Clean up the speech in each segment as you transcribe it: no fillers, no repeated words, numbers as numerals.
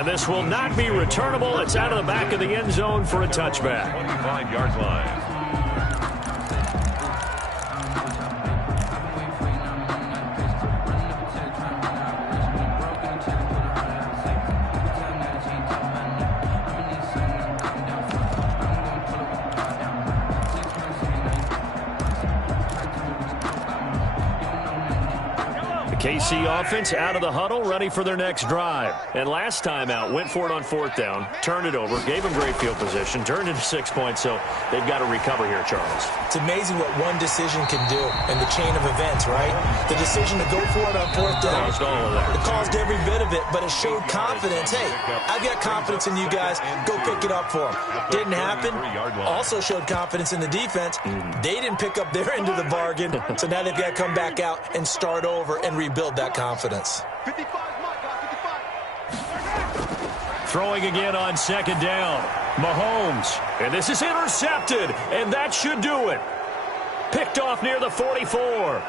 And this will not be returnable. It's out of the back of the end zone for a touchback. 25-yard line. KC offense out of the huddle, ready for their next drive. And last time out, went for it on fourth down, turned it over, gave them great field position, turned into 6 points, so they've got to recover here, Charles. It's amazing what one decision can do in the chain of events, right? The decision to go for it on fourth down. Caused all of that. It caused every bit of it, but it showed confidence. Hey, I've got confidence in you guys. Go pick it up for them. Didn't happen. Also showed confidence in the defense. They didn't pick up their end of the bargain, so now they've got to come back out and start over and rebuild that confidence. Throwing again on second down. Mahomes. And this is intercepted. And that should do it. Picked off near the 44.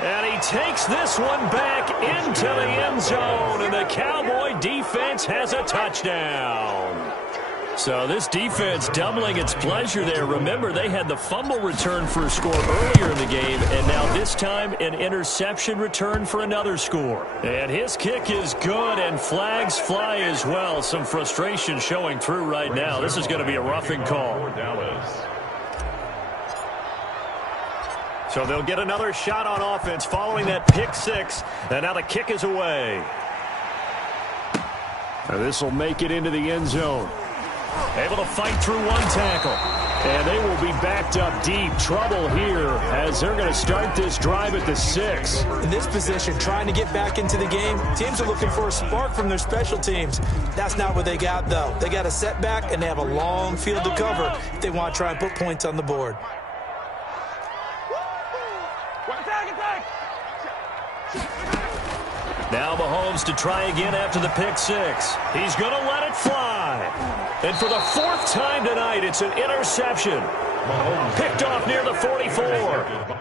And he takes this one back into the end zone. And the Cowboy defense has a touchdown. So this defense doubling its pleasure there. Remember, they had the fumble return for a score earlier in the game, and now this time an interception return for another score. And his kick is good, and flags fly as well. Some frustration showing through right now. This is going to be a roughing call. So they'll get another shot on offense following that pick six, and now the kick is away. This will make it into the end zone. Able to fight through one tackle. And they will be backed up deep. Trouble here as they're going to start this drive at the 6. In this position, trying to get back into the game, teams are looking for a spark from their special teams. That's not what they got, though. They got a setback, and they have a long field to cover if they want to try and put points on the board. Now Mahomes to try again after the pick six. He's going to let it fly. And for the fourth time tonight, it's an interception. Picked off near the 44.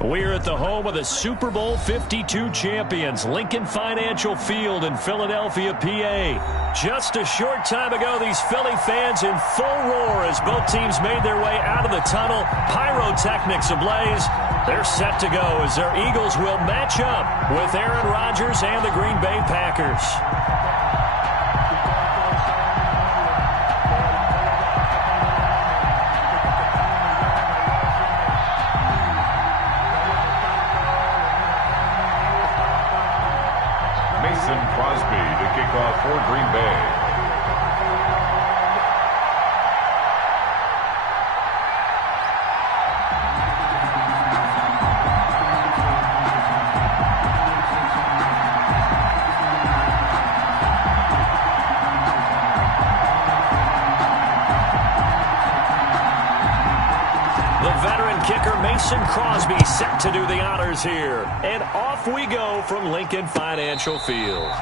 We're at the home of the Super Bowl 52 champions, Lincoln Financial Field in Philadelphia, PA. Just a short time ago, these Philly fans in full roar as both teams made their way out of the tunnel. Pyrotechnics ablaze. They're set to go as their Eagles will match up with Aaron Rodgers and the Green Bay Packers. For Green Bay. The veteran kicker Mason Crosby set to do the honors here. And off we go from Lincoln Financial Field.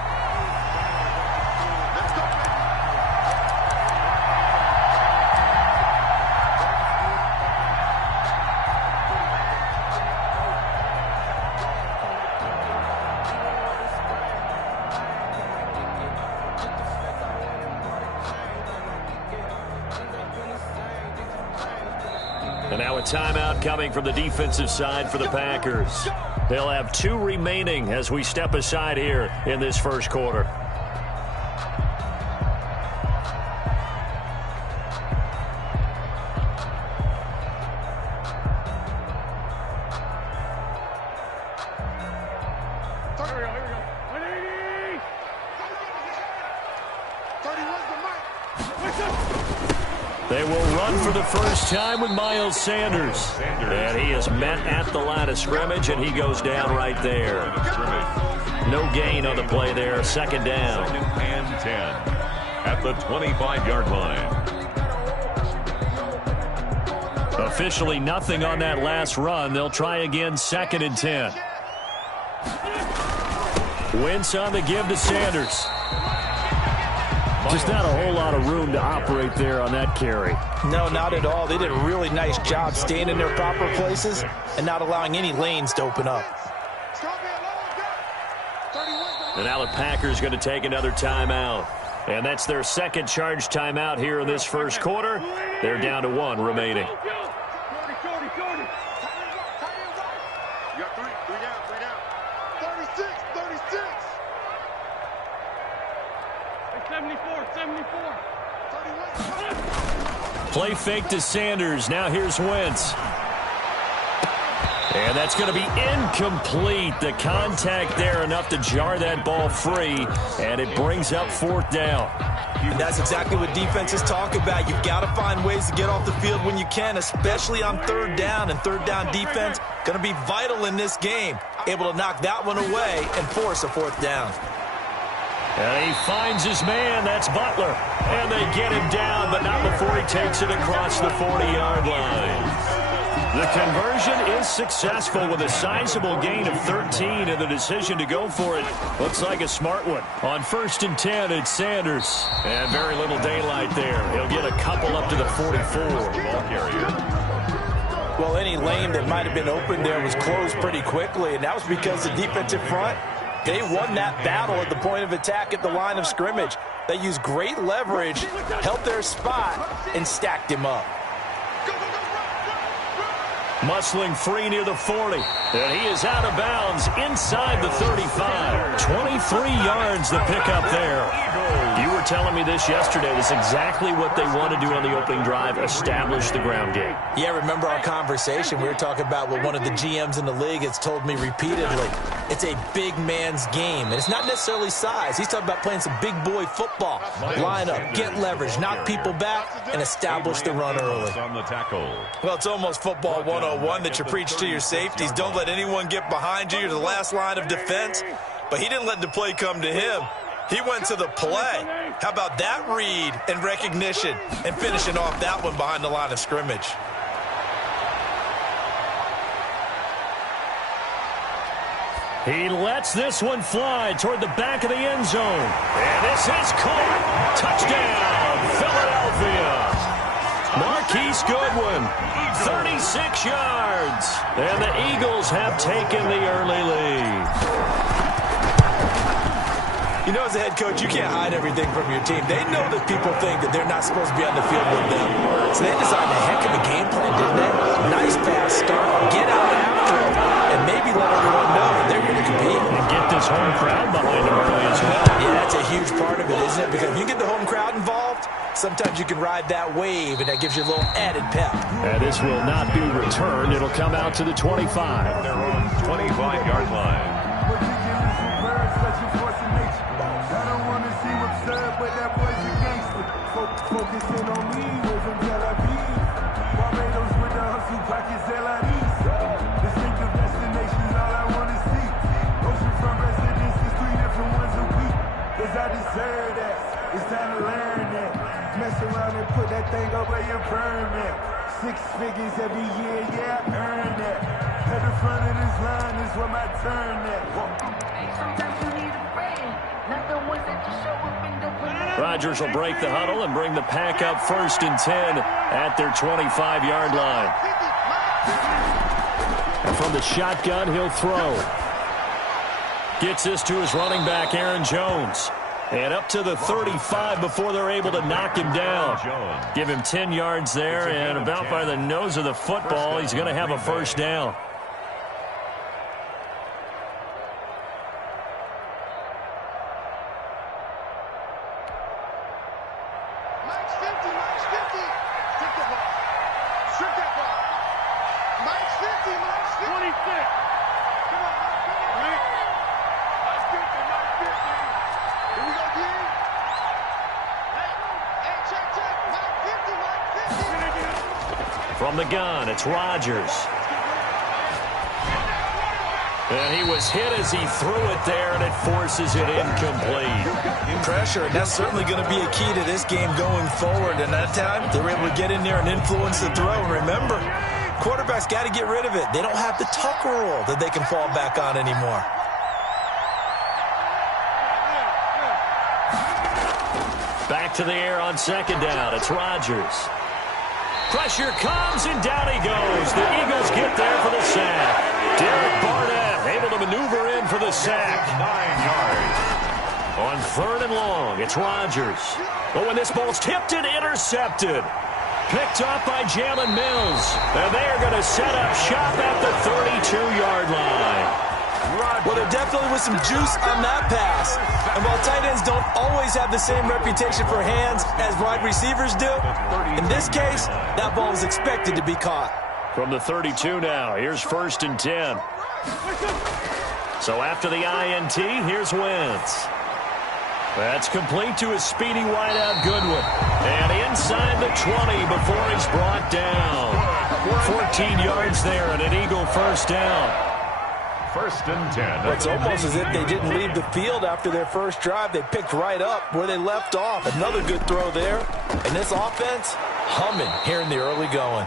And now a timeout coming from the defensive side for the Packers. They'll have 2 remaining as we step aside here in this first quarter. They will run for the first time with Miles Sanders. And he is met at the line of scrimmage, and he goes down right there. No gain on the play there. Second down. Second and 10 at the 25-yard line. Officially nothing on that last run. They'll try again, second and 10. Wentz on the give to Sanders. Just not a whole lot of room to operate there on that carry. No, not at all. They did a really nice job staying in their proper places and not allowing any lanes to open up. And now the Packers going to take another timeout. And that's their second charge timeout here in this first quarter. They're down to 1 remaining. Play fake to Sanders. Now here's Wentz. And that's going to be incomplete. The contact there enough to jar that ball free. And it brings up 4th down. And that's exactly what defenses talk about. You've got to find ways to get off the field when you can, especially on 3rd down. And 3rd down defense going to be vital in this game. Able to knock that one away and force a 4th down. And he finds his man. That's Butler. And they get him down, but not before he takes it across the 40-yard line. The conversion is successful with a sizable gain of 13, and the decision to go for it looks like a smart one. On 1st and 10, it's Sanders. And very little daylight there. He'll get a couple up to the 44. Ball carrier. Well, any lane that might have been open there was closed pretty quickly, and that was because the defensive front, they won that battle at the point of attack at the line of scrimmage. They used great leverage, held their spot, and stacked him up. Muscling free near the 40. And he is out of bounds inside the 35. 23 yards the pickup there. You were telling me this yesterday. This is exactly what they want to do on the opening drive, establish the ground game. Yeah, remember our conversation. We were talking about what one of the GMs in the league has told me repeatedly. It's a big man's game. And it's not necessarily size. He's talking about playing some big boy football. Line up, get leverage, knock people back, and establish the run early. Well, it's almost football 101 that you preach to your safeties. Don't let anyone get behind you. You're the last line of defense. But he didn't let the play come to him. He went to the play. How about that read and recognition and finishing off that one behind the line of scrimmage? He lets this one fly toward the back of the end zone. And this is caught. Touchdown, Philadelphia. Marquise Marquise Goodwin, 36 yards. And the Eagles have taken the early lead. You know, as a head coach, you can't hide everything from your team. They know that people think that they're not supposed to be on the field with them. So they designed a heck of a game plan, didn't they? Nice pass start, get out after it, and maybe let everyone know that they're going to compete. And get this home crowd behind them early as well. Yeah, that's a huge part of it, isn't it? Because if you get the home crowd involved, sometimes you can ride that wave, and that gives you a little added pep. And this will not be returned. It'll come out to the 25. Their own 25-yard line. Focusing on me, we're from Tel Aviv. Barbados with the hustle pockets, LIDs. Distinctive destinations, all I want to see. Oceanfront residences, 3 different ones a week. Cause I deserve that, it's time to learn that. Mess around and put that thing over your permit. 6 figures every year, yeah, I earn that. At the front of this line is where my turn at. Sometimes you need a friend, not the ones that just show up in the window. Rodgers will break the huddle and bring the pack up 1st and 10 at their 25-yard line. And from the shotgun, he'll throw. Gets this to his running back, Aaron Jones. And up to the 35 before they're able to knock him down. Give him 10 yards there, and about by the nose of the football, he's going to have a first down. From the gun, it's Rodgers. And he was hit as he threw it there, and it forces it incomplete. Pressure, and that's certainly going to be a key to this game going forward. And that time, they were able to get in there and influence the throw. And remember, quarterbacks got to get rid of it. They don't have the Tucker rule that they can fall back on anymore. Back to the air on 2nd down. It's Rodgers. Pressure comes, and down he goes. The Eagles get there for the sack. Derek Barnett able to maneuver in for the sack. 9 yards. On 3rd and long, it's Rodgers. But when this ball's tipped and intercepted. Picked up by Jalen Mills. And they are going to set up shop at the 32-yard line. Well, there definitely was some juice on that pass. And while tight ends don't always have the same reputation for hands as wide receivers do, in this case, that ball was expected to be caught. From the 32 now, here's 1st and 10. So after the INT, here's Wentz. That's complete to his speedy wideout Goodwin. And inside the 20 before he's brought down. 14 yards there and an Eagle first down. 1st and 10. It's almost as if they didn't leave the field after their first drive. They picked right up where they left off. Another good throw there. And this offense, humming here in the early going.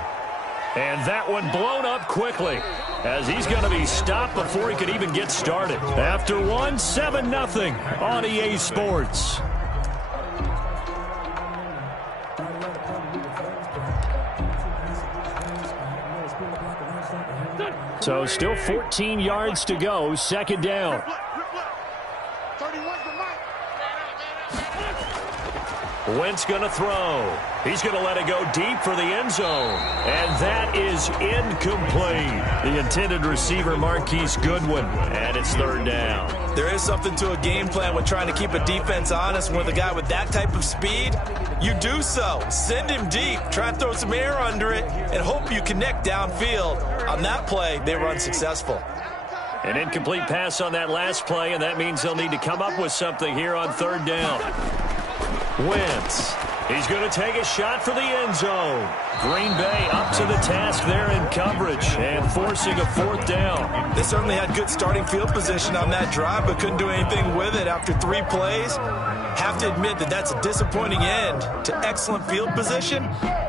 And that one blown up quickly as he's going to be stopped before he could even get started. After one, 7-0 on EA Sports. So still 14 yards to go, 2nd down. Wentz going to throw. He's going to let it go deep for the end zone. And that is incomplete. The intended receiver, Marquise Goodwin. And it's 3rd down. There is something to a game plan with trying to keep a defense honest. With a guy with that type of speed, you do so. Send him deep. Try and throw some air under it and hope you connect downfield. On that play, they were unsuccessful. An incomplete pass on that last play, and that means they'll need to come up with something here on 3rd down. Wentz. He's going to take a shot for the end zone. Green Bay up to the task there in coverage and forcing a 4th down. They certainly had good starting field position on that drive, but couldn't do anything with it after 3 plays. Have to admit that that's a disappointing end to excellent field position.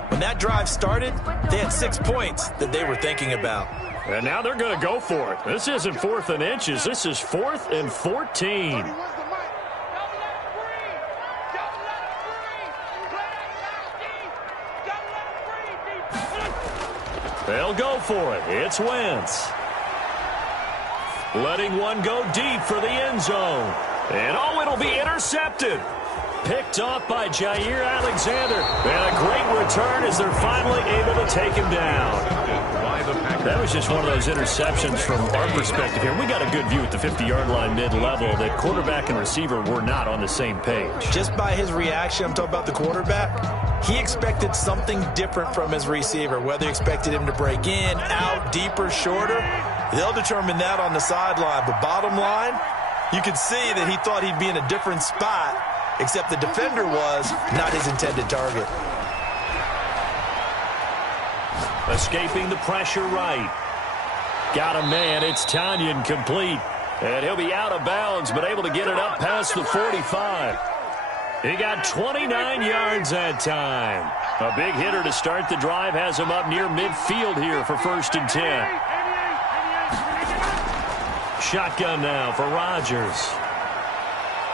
When that drive started, they had 6 points that they were thinking about. And now they're going to go for it. This isn't 4th and inches. This is 4th and 14. They'll go for it. It's Wentz. Letting one go deep for the end zone. And oh, it'll be intercepted. Picked off by Jair Alexander. And a great return as they're finally able to take him down. That was just one of those interceptions from our perspective here. We got a good view at the 50-yard line mid-level that quarterback and receiver were not on the same page. Just by his reaction, I'm talking about the quarterback, he expected something different from his receiver, whether he expected him to break in, out, deeper, shorter. They'll determine that on the sideline. But bottom line, you could see that he thought he'd be in a different spot, except the defender was not his intended target. Escaping the pressure right. Got a man. It's Tanyan complete. And he'll be out of bounds, but able to get it up past the 45. He got 29 yards that time. A big hitter to start the drive has him up near midfield here for 1st and 10. Shotgun now for Rodgers.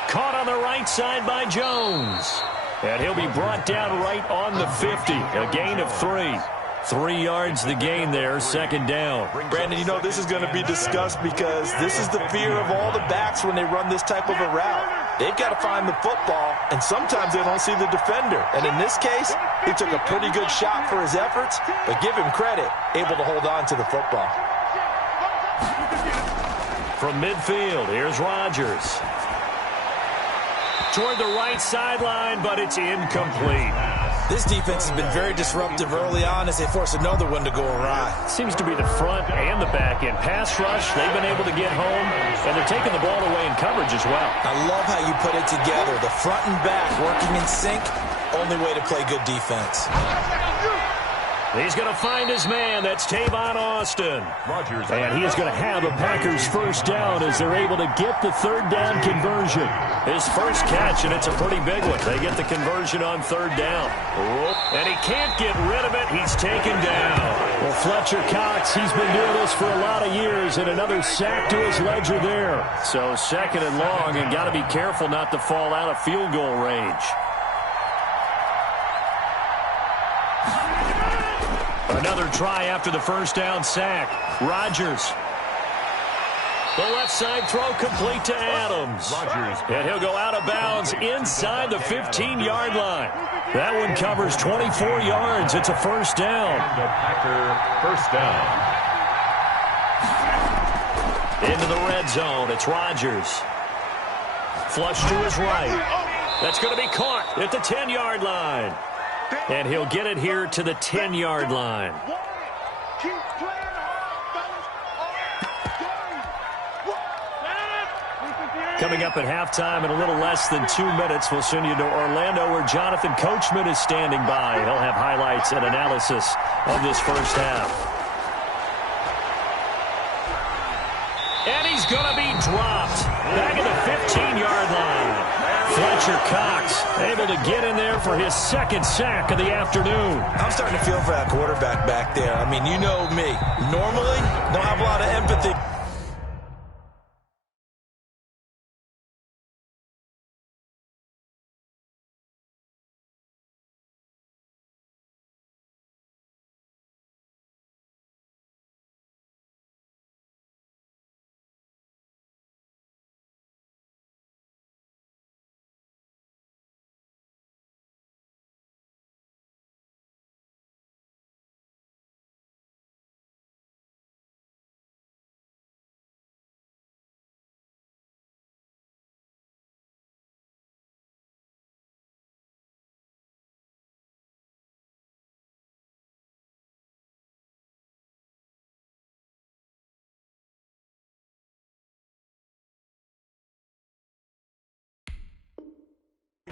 Caught on the right side by Jones. And he'll be brought down right on the 50. A gain of 3. 3 yards the gain there, 2nd down. Brandon, you know this is going to be discussed because this is the fear of all the backs when they run this type of a route. They've got to find the football, and sometimes they don't see the defender. And in this case, he took a pretty good shot for his efforts, but give him credit, able to hold on to the football. From midfield, here's Rodgers. Toward the right sideline, but it's incomplete. This defense has been very disruptive early on as they force another one to go awry. Seems to be the front and the back end. Pass rush, they've been able to get home, and they're taking the ball away in coverage as well. I love how you put it together. The front and back working in sync, only way to play good defense. He's going to find his man. That's Tavon Austin. And he is going to have a Packers 1st down as they're able to get the 3rd down conversion. His first catch, and it's a pretty big one. They get the conversion on 3rd down. And he can't get rid of it. He's taken down. Well, Fletcher Cox, he's been doing this for a lot of years, and another sack to his ledger there. So 2nd and long, and got to be careful not to fall out of field goal range. Another try after the 1st down sack. Rodgers. The left side throw complete to Adams. And he'll go out of bounds inside the 15-yard line. That one covers 24 yards. It's a 1st down. The Packer 1st down. Into the red zone. It's Rodgers. Flush to his right. That's going to be caught at the 10-yard line. And he'll get it here to the 10-yard line. Coming up at halftime in a little less than 2 minutes, we'll send you to Orlando where Jonathan Coachman is standing by. He'll have highlights and analysis of this 1st half. And he's going to be dropped back at the 15-yard line. Fletcher Cox able to get in there for his 2nd sack of the afternoon. I'm starting to feel for that quarterback back there. I mean, you know me. Normally, don't have a lot of empathy.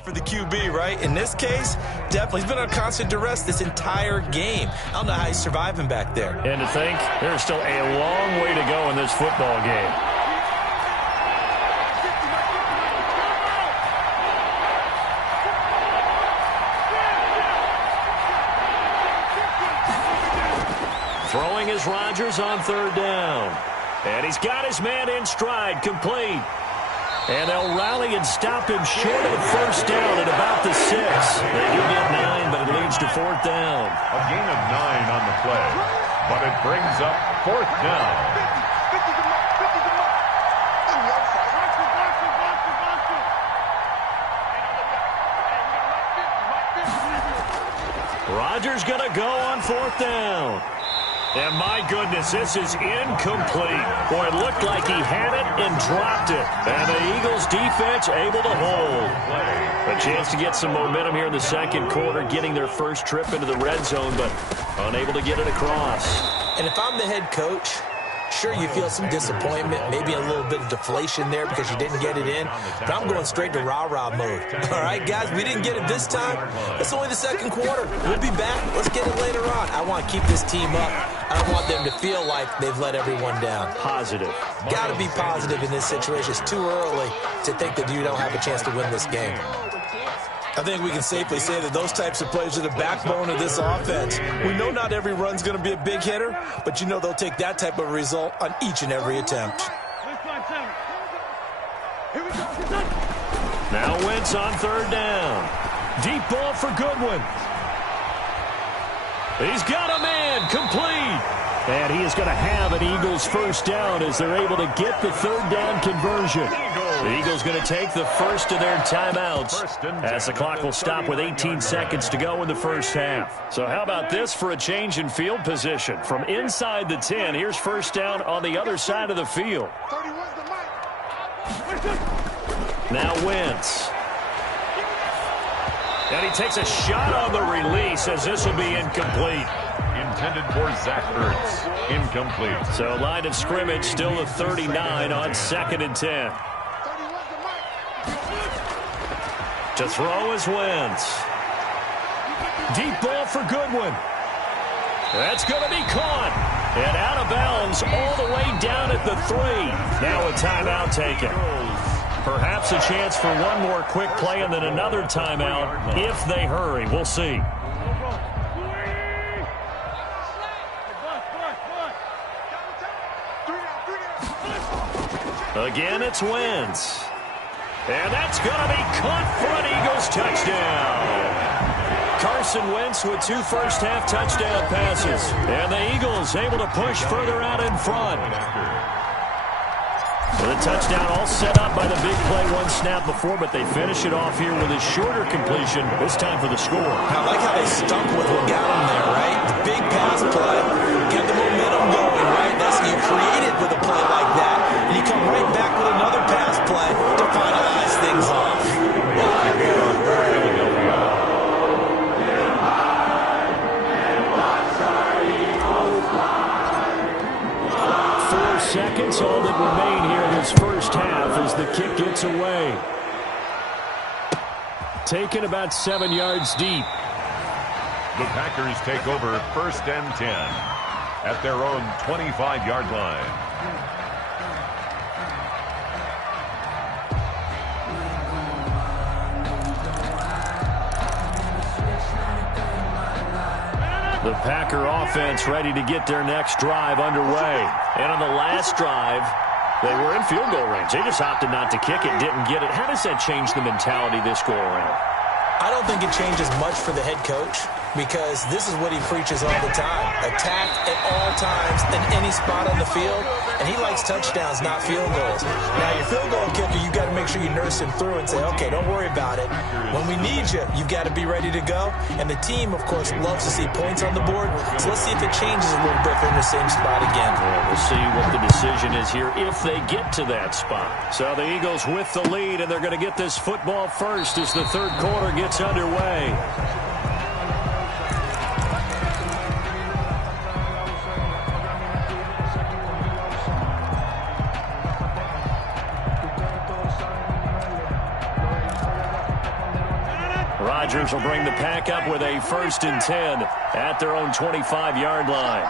For the QB, right? In this case, definitely. He's been on constant duress this entire game. I don't know how he's surviving back there. And to think, there's still a long way to go in this football game. Throwing is Rodgers on 3rd down. And he's got his man in stride, complete. And they'll rally and stop him short of the 1st down at about the 6. They do get 9, but it leads to 4th down. A gain of 9 on the play. but it brings up fourth down. Rodgers going to go on fourth down. And my goodness, this is incomplete. Boy, it looked like he had it and dropped it. And the Eagles defense able to hold. A chance to get some momentum here in the second quarter, getting their first trip into the red zone, but unable to get it across. And if I'm the head coach, sure, you feel some disappointment, maybe a little bit of deflation there because you didn't get it in, but I'm going straight to rah-rah mode. All right, guys, we didn't get it this time. It's only the second quarter. We'll be back. Let's get it later on. I want to keep this team up. I don't want them to feel like they've let everyone down. Positive. Got to be positive in this situation. It's too early to think that you don't have a chance to win this game. I think we can safely say that those types of plays are the backbone of this offense. We know not every run's going to be a big hitter, but you know they'll take that type of result on each and every attempt. Now Wentz on third down. Deep ball for Goodwin. He's got a man, complete. And he is going to have an Eagles first down as they're able to get the third down conversion. The Eagles going to take the first of their timeouts as the clock will stop with 18 seconds to go in the first half. So how about this for a change in field position? From inside the 10, here's first down on the other side of the field. Now Wentz. And he takes a shot on the release as this will be incomplete. Intended for Zach Ertz. Incomplete. So line of scrimmage still the 39 on second and 10. To throw is Wentz. Deep ball for Goodwin. That's going to be caught. And out of bounds all the way down at the 3. Now a timeout taken. Perhaps a chance for one more quick play and then another timeout if they hurry. We'll see. Again, it's Wentz. And that's going to be caught for an Eagles touchdown. Carson Wentz with 2 first-half touchdown passes. And the Eagles able to push further out in front. The touchdown all set up by the big play one snap before, but they finish it off here with a shorter completion, this time for the score. I like how they stuck with what got them there, right? The big pass play, get the momentum going, right? That's you create it with a play like that, and you come right back with another pass play to finalize things off. 4 seconds, all that remain here in this first half as the kick gets away. Taken about 7 yards deep. The Packers take over first and 10 at their own 25-yard line. The Packer offense ready to get their next drive underway. And on the last drive, they were in field goal range. They just opted not to kick it, didn't get it. How does that change the mentality this go around? I don't think it changes much for the head coach because this is what he preaches all the time. Attack at all times in any spot on the field, and he likes touchdowns, not field goals. Now, your field goal kicker, you got to make sure you nurse him through and say, okay, don't worry about it. When we need you, you've got to be ready to go. And the team, of course, loves to see points on the board. So let's see if it changes a little bit from the same spot again. Yeah, we'll see what the decision is here if they get to that spot. So the Eagles with the lead, and they're going to get this football first as the third quarter gets underway. Rodgers will bring the pack up with a first and 10 at their own 25-yard line.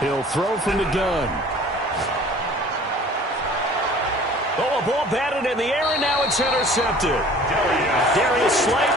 He'll throw from the gun. Oh, a ball batted in the air, and now it's intercepted. Darius Slay.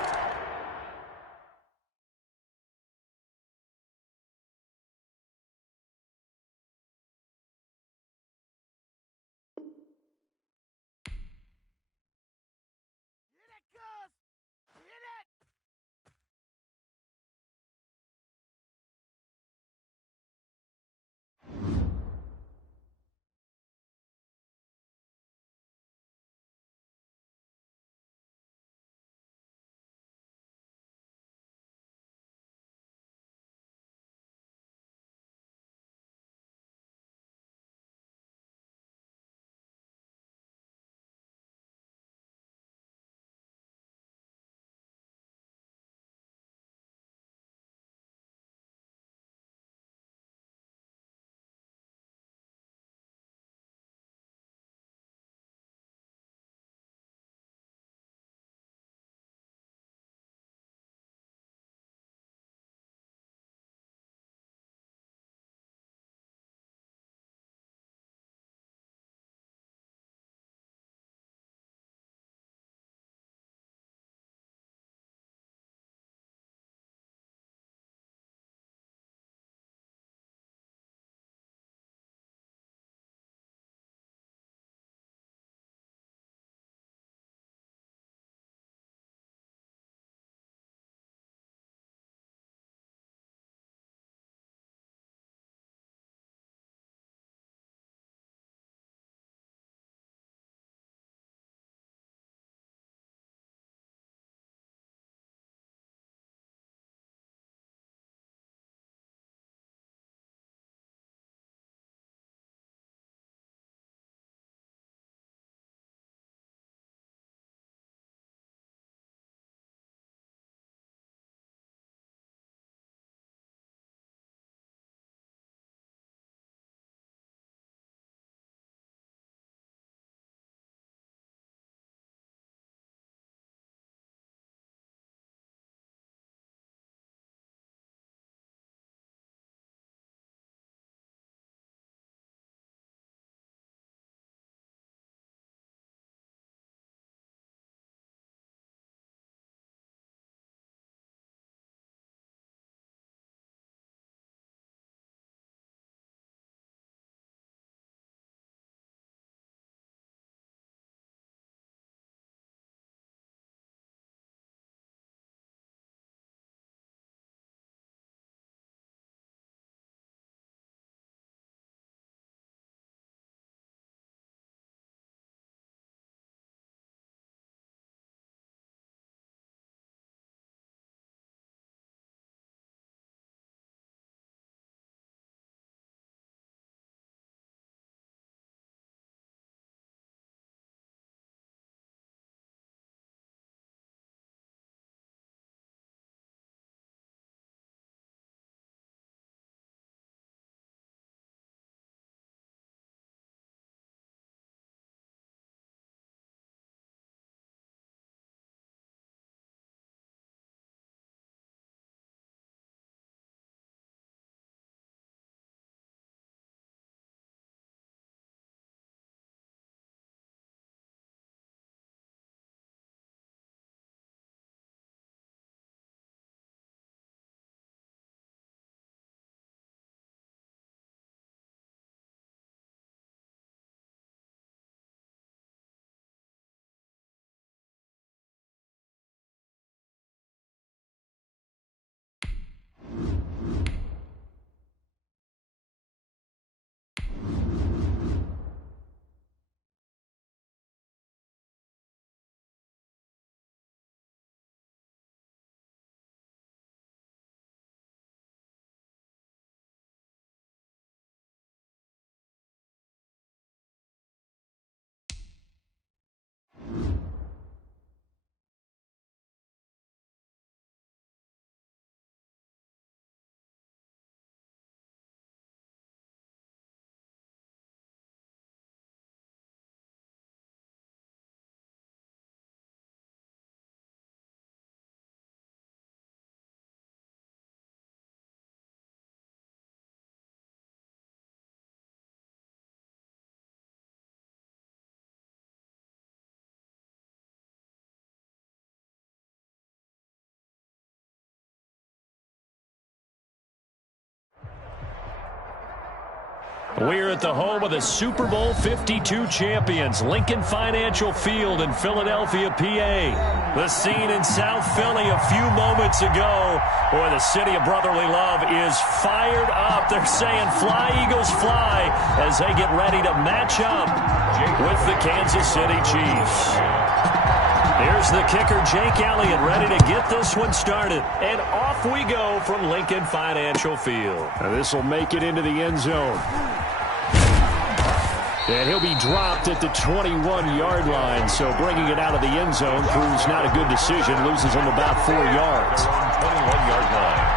We're at the home of the Super Bowl 52 champions, Lincoln Financial Field in Philadelphia, PA. The scene in South Philly a few moments ago. Boy, the city of brotherly love is fired up. They're saying, "Fly, Eagles, fly," as they get ready to match up with the Kansas City Chiefs. Here's the kicker, Jake Elliott, ready to get this one started. And off we go from Lincoln Financial Field. Now this will make it into the end zone. And he'll be dropped at the 21-yard line. So bringing it out of the end zone proves not a good decision. Loses him about 4 yards. 21-yard line.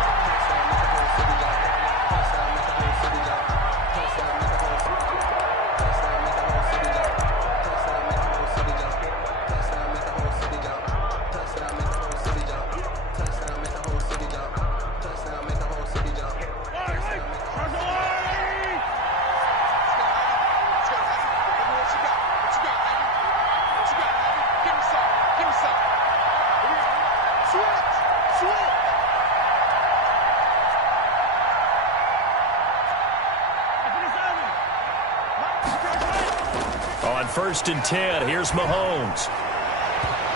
On 1st and 10, here's Mahomes.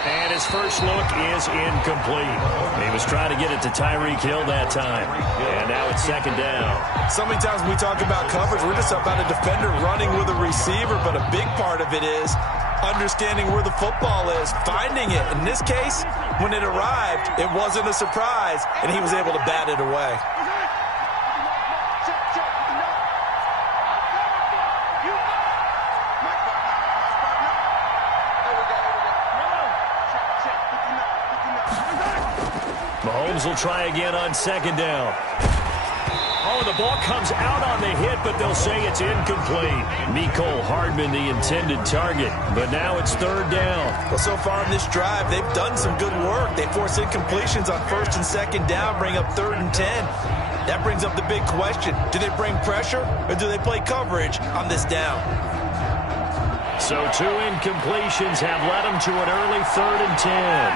And his first look is incomplete. He was trying to get it to Tyreek Hill that time. And now it's 2nd down. So many times when we talk about coverage, we're just about a defender running with a receiver, but a big part of it is understanding where the football is, finding it. In this case, when it arrived, it wasn't a surprise, and he was able to bat it away. Mahomes will try again on 2nd down. Oh, the ball comes out on the hit, but they'll say it's incomplete. Mecole Hardman, the intended target, but now it's 3rd down. Well, so far in this drive, they've done some good work. They force incompletions on 1st and 2nd down, bring up 3rd and 10. That brings up the big question. Do they bring pressure, or do they play coverage on this down? So 2 incompletions have led them to an early 3rd and 10.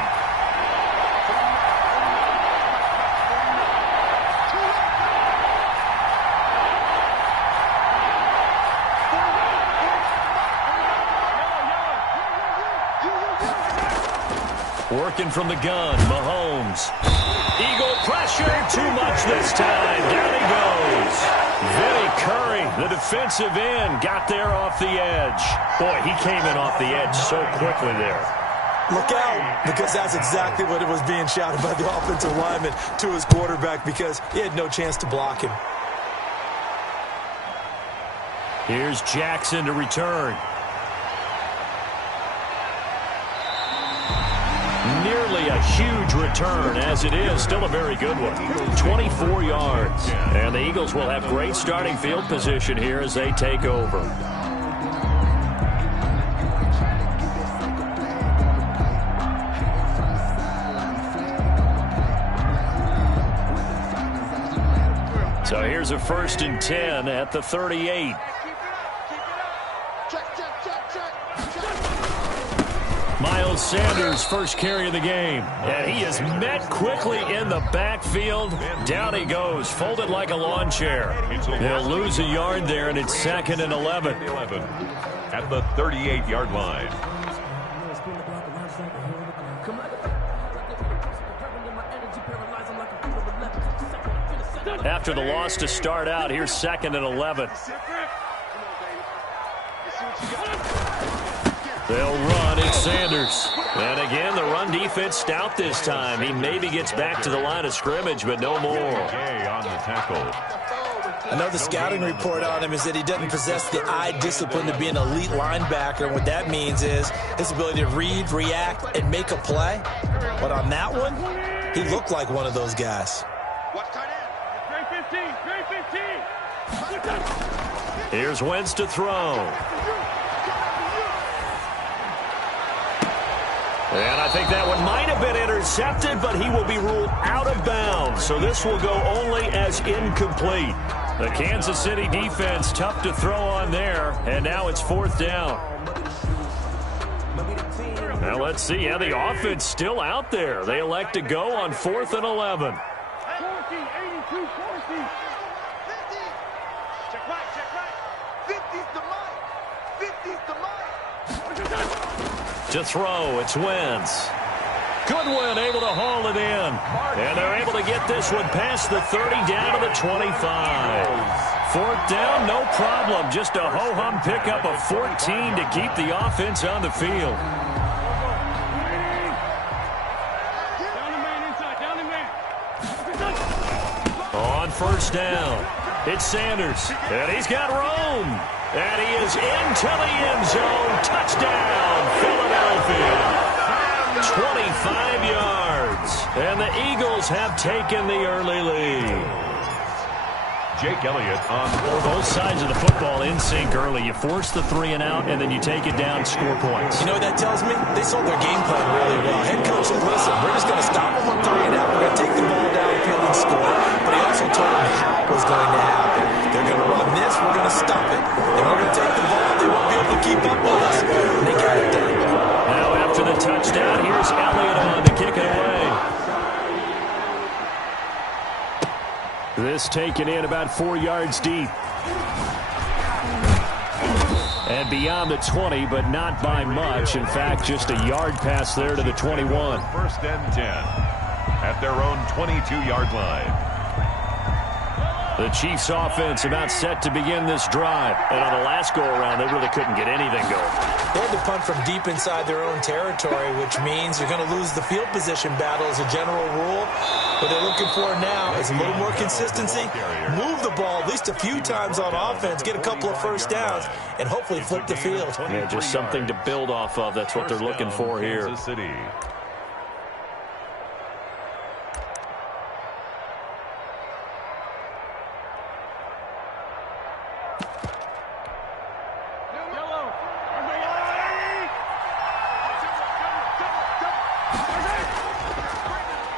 Working from the gun, Mahomes. Eagle pressure, too much this time. Down he goes. Vinny Curry, the defensive end, got there off the edge. Boy, he came in off the edge so quickly there. Look out, because that's exactly what it was being shouted by the offensive lineman to his quarterback, because he had no chance to block him. Here's Jackson to return. Nearly a huge return, as it is. Still a very good one. 24 yards. And the Eagles will have great starting field position here as they take over. So here's a 1st and 10 at the 38. Miles Sanders, first carry of the game. And he is met quickly in the backfield. Down he goes, folded like a lawn chair. He'll lose a yard there, and it's 2nd and 11. At the 38-yard line. After the loss to start out, here's 2nd and 11. They'll run. It's Sanders. And again, the run defense stout this time. He maybe gets back to the line of scrimmage, but no more. On the tackle. I know the scouting report on him is that he doesn't possess the eye discipline to be an elite linebacker. And what that means is his ability to read, react, and make a play. But on that one, he looked like one of those guys. Here's Wentz to throw. And I think that one might have been intercepted, but he will be ruled out of bounds. So this will go only as incomplete. The Kansas City defense tough to throw on there, and now it's 4th down. Now let's see how the offense still out there. They elect to go on 4th and 11. To throw, it's Wentz. Goodwin able to haul it in. And they're able to get this one past the 30 down to the 25. Fourth down, no problem. Just a ho-hum pickup of 14 to keep the offense on the field. On first down, it's Sanders. And he's got room. And he is into the end zone. Touchdown, Philadelphia. 25 yards. And the Eagles have taken the early lead. Jake Elliott on both sides of the football in sync early. You force the 3 and out, and then you take it down, score points. You know what that tells me? They sold their game plan really well. Head coach said, listen, we're just going to stop them on 3 and out. We're going to take the ball downfield and score. But he also told them how it was going to happen. They're going to run this. We're going to stop it. And we're going to take the ball. They won't be able to keep up with us. And they got it done. Now after the touchdown, here's Elliott on to kick it away. This taken in about 4 yards deep. And beyond the 20, but not by much. In fact, just a yard pass there to the 21. First and 10 at their own 22-yard line. The Chiefs offense about set to begin this drive. And on the last go-around, they really couldn't get anything going. They had to punt from deep inside their own territory, which means you're going to lose the field position battle as a general rule. What they're looking for now is a little more consistency. Move the ball at least a few times on offense, get a couple of first downs, and hopefully flip the field. Yeah, just something to build off of. That's what they're looking for here. Kansas City.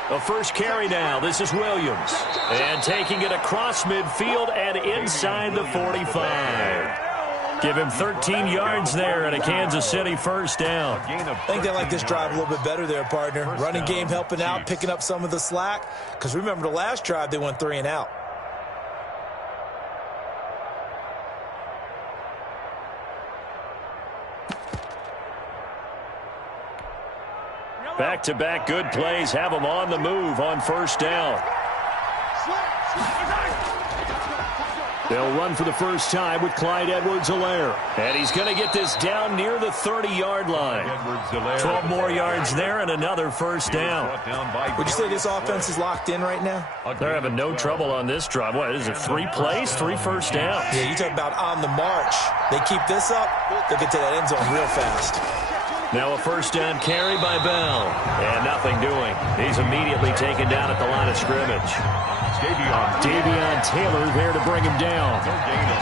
The first carry now. This is Williams. And taking it across midfield and inside the 45. Give him 13 yards there and a Kansas City first down. I think they like this drive a little bit better there, partner. Running game helping out, picking up some of the slack. Because remember the last drive, they went 3 and out. Back-to-back good plays have them on the move on first down. They'll run for the first time with Clyde Edwards-Helaire. And he's going to get this down near the 30-yard line. 12 more yards there and another first down. Would you say this offense is locked in right now? They're having no trouble on this drive. What is it, 3 plays, 3 first downs? Yeah, you talk about on the march. They keep this up, they'll get to that end zone real fast. Now a first down carry by Bell. And nothing doing. He's immediately taken down at the line of scrimmage. Davion Taylor there to bring him down.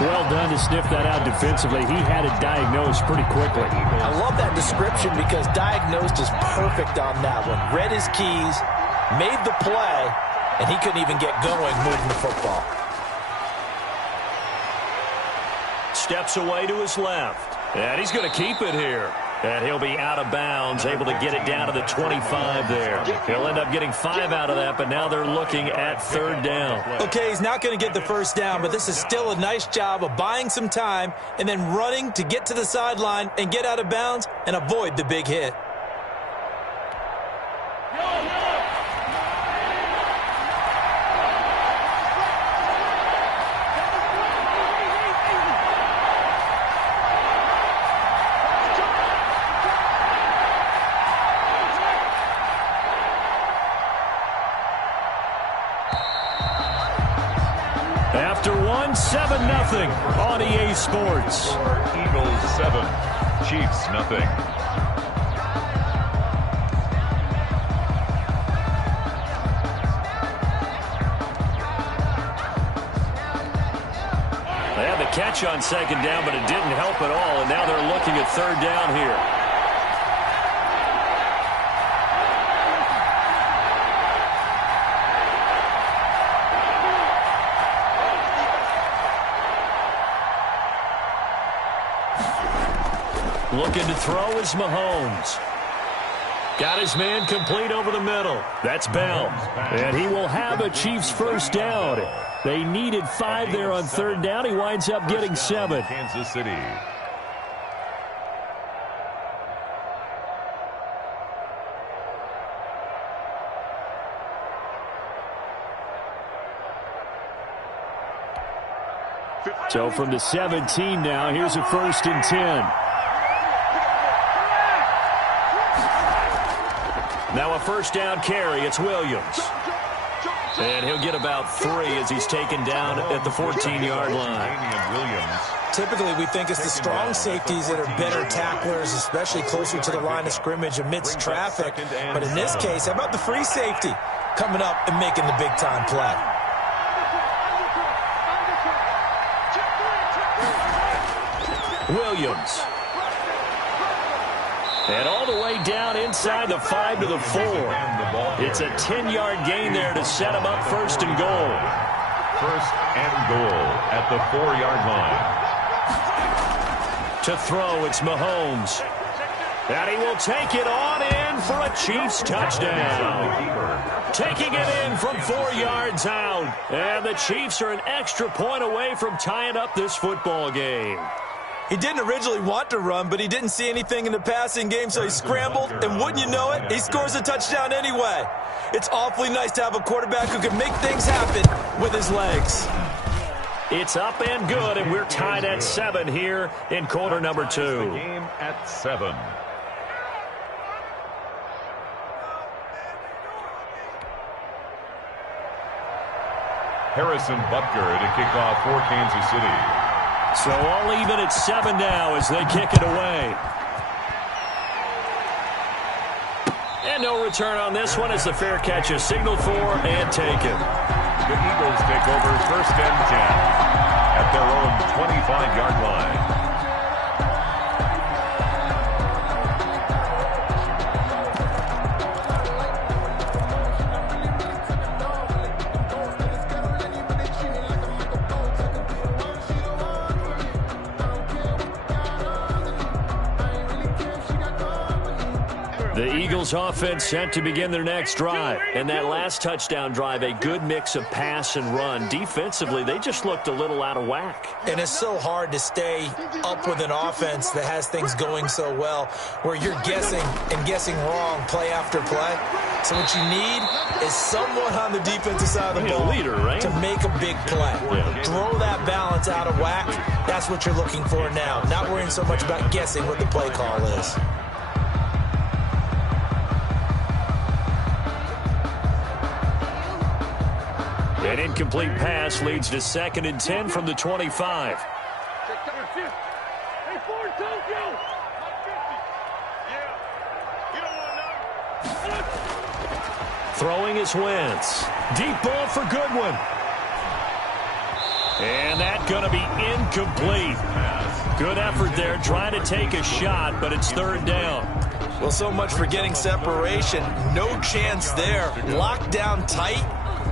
Well done to sniff that out defensively. He had it diagnosed pretty quickly. I love that description because diagnosed is perfect on that one. Read his keys, made the play, and he couldn't even get going moving the football. Steps away to his left. And he's going to keep it here. And he'll be out of bounds, able to get it down to the 25 there. He'll end up getting 5 out of that, but now they're looking at third down. Okay, he's not going to get the first down, but this is still a nice job of buying some time and then running to get to the sideline and get out of bounds and avoid the big hit. After 7-0 on EA Sports. Eagles 7, Chiefs nothing. They had the catch on second down, but it didn't help at all, and now they're looking at third down here. Looking to throw is Mahomes. Got his man complete over the middle. That's Bell. And he will have a Chiefs first down. They needed 5 there on third down. He winds up getting 7. Kansas City. So from the 17 now, here's a 1st and 10. Now a 1st down carry. It's Williams. And he'll get about 3 as he's taken down at the 14-yard line. Typically, we think it's the strong safeties that are better tacklers, especially closer to the line of scrimmage amidst traffic. But in this case, how about the free safety coming up and making the big-time play? Williams. And all the way down inside the 5 to the 4. It's a 10-yard gain there to set him up 1st and goal. 1st and goal at the 4-yard line. To throw, it's Mahomes. And he will take it on in for a Chiefs touchdown. Taking it in from 4 yards out. And the Chiefs are an extra point away from tying up this football game. He didn't originally want to run, but he didn't see anything in the passing game, so he scrambled, and wouldn't you know it, he scores a touchdown anyway. It's awfully nice to have a quarterback who can make things happen with his legs. It's up and good, and we're tied at 7 here in quarter number 2. The game at 7. Harrison Butker to kick off for Kansas City. So all even at 7 now as they kick it away. And no return on this one as the fair catch is signaled for and taken. The Eagles take over 1st and 10 at their own 25-yard line. The Eagles offense set to begin their next drive. And that last touchdown drive, a good mix of pass and run. Defensively, they just looked a little out of whack. And it's so hard to stay up with an offense that has things going so well, where you're guessing and guessing wrong play after play. So what you need is someone on the defensive side of the ball leader, right? to make a big play. Yeah. Throw that balance out of whack. That's what you're looking for now. Not worrying so much about guessing what the play call is. An incomplete pass leads to 2nd and 10 from the 25. Throwing is Wentz. Deep ball for Goodwin. And that's going to be incomplete. Good effort there trying to take a shot, but it's 3rd down. Well, so much for getting separation. No chance there. Locked down tight,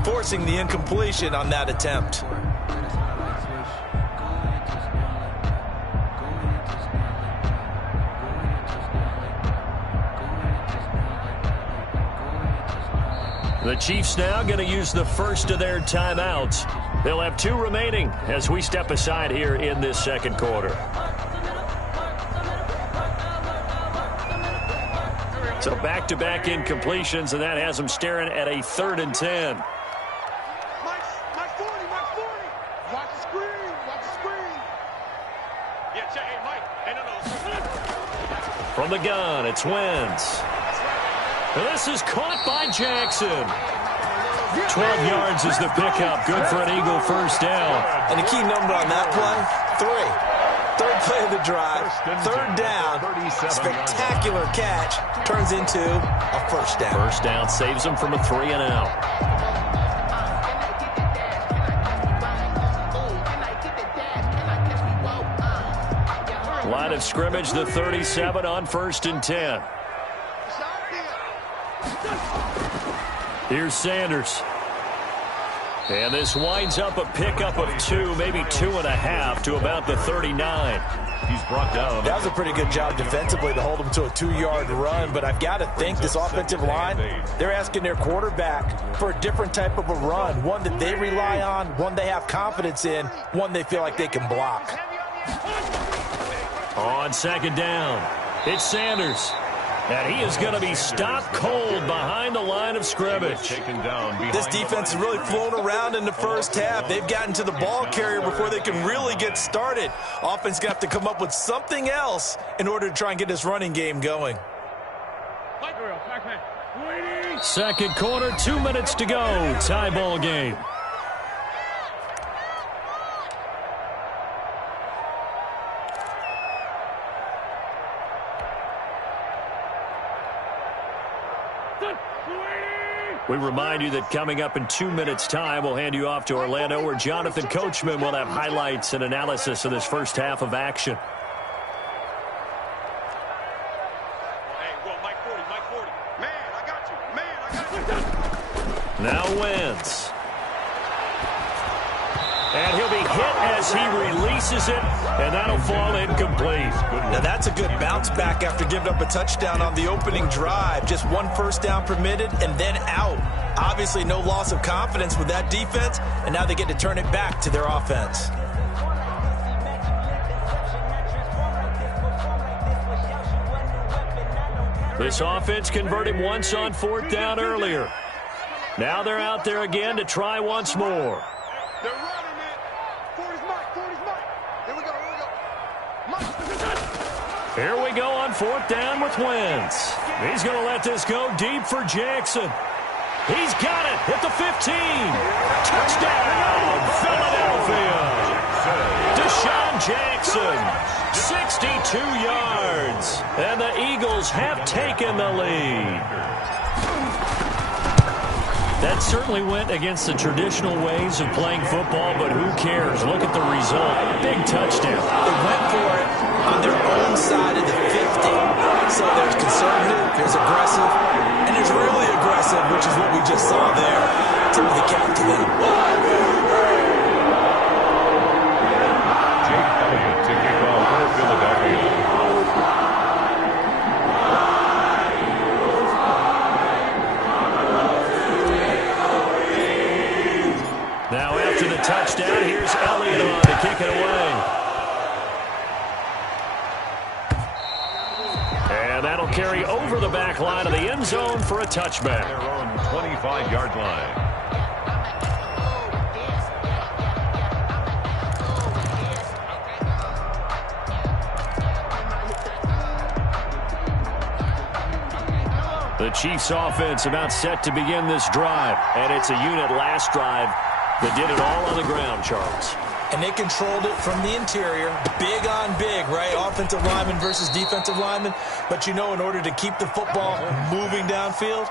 forcing the incompletion on that attempt. The Chiefs now going to use the first of their timeouts. They'll have 2 remaining as we step aside here in this 2nd quarter. So back-to-back incompletions, and that has them staring at a 3rd and 10. From the gun, it's Wentz. This is caught by Jackson. 12 yards is the pickup. Good for an Eagle 1st down. And the key number on that play, 3. 3rd play of the drive, 3rd down. Spectacular catch turns into a 1st down. 1st down saves them from a 3 and out. Line of scrimmage, the 37 on 1st and 10. Here's Sanders. And this winds up a pickup of 2, maybe 2.5 to about the 39. He's brought down. That was a pretty good job defensively to hold him to a 2-yard run, but I've got to think this offensive line, they're asking their quarterback for a different type of a run, one that they rely on, one they have confidence in, one they feel like they can block. On 2nd down, it's Sanders. And he is going to be stopped cold behind the line of scrimmage. This defense has really flown around in the first half. They've gotten to the ball carrier before they can really get started. Offense got to come up with something else in order to try and get this running game going. Second quarter, 2 minutes to go. Tie ball game. We remind you that coming up in 2 minutes' time, we'll hand you off to Orlando, where Jonathan Coachman will have highlights and analysis of this first half of action. Now Wentz. And he'll be hit as he releases it, and that'll fall incomplete. Now that's a good bounce back after giving up a touchdown on the opening drive. Just one first down permitted and then out. Obviously no loss of confidence with that defense, and now they get to turn it back to their offense. This offense converted once on fourth down earlier. Now they're out there again to try once more. They're running it. 40's Mike. 40's Mike. Here we go. Here we go on fourth down with Wentz. He's going to let this go deep for Jackson. He's got it at the 15. Touchdown, Philadelphia. Deshaun Jackson, 62 yards. And the Eagles have taken the lead. That certainly went against the traditional ways of playing football, but who cares? Look at the result. Big touchdown. They went for it on their own side of the 50. So there's conservative, there's aggressive, and there's really aggressive, which is what we just saw there. Tip of the cap to them. Jake Elliott to kick off for Philadelphia. Now after the touchdown, here's Elliott on to kick it away. And that'll carry over the back line of the end zone for a touchback. Their own 25-yard line. The Chiefs offense about set to begin this drive. And it's a unit last drive that did it all on the ground, Charles. And they controlled it from the interior. Big on big, right? Offensive lineman versus defensive lineman. But you know, in order to keep the football moving downfield,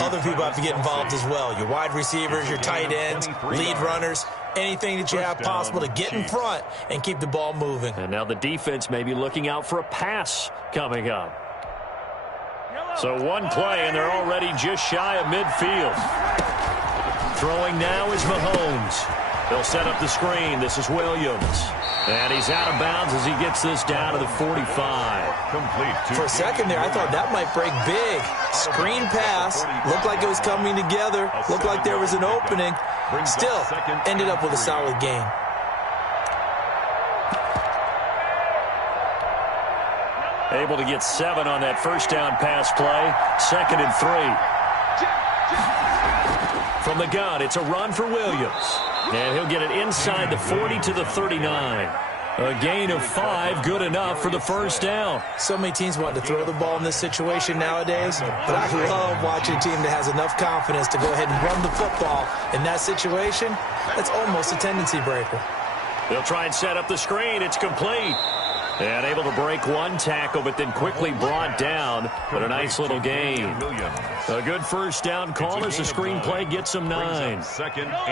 other people have to get involved as well. Your wide receivers, your tight ends, lead runners, anything that you have possible to get in front and keep the ball moving. And now the defense may be looking out for a pass coming up. So one play, and they're already just shy of midfield. Throwing now is Mahomes. They'll set up the screen. This is Williams. And he's out of bounds as he gets this down to the 45. Complete. For a second there, I thought that might break big. Screen pass. Looked like it was coming together. Looked like there was an opening. Still, ended up with a solid gain. Able to get 7 on that first down pass play. 2nd and 3. From the gun, it's a run for Williams. And he'll get it inside the 40 to the 39. A gain of 5, good enough for the first down. So many teams want to throw the ball in this situation nowadays, but I love watching a team that has enough confidence to go ahead and run the football. In that situation, that's almost a tendency breaker. They'll try and set up the screen. It's complete. And able to break one tackle, but then quickly brought down. But a nice little gain. A good first down call as the screenplay gets him 9.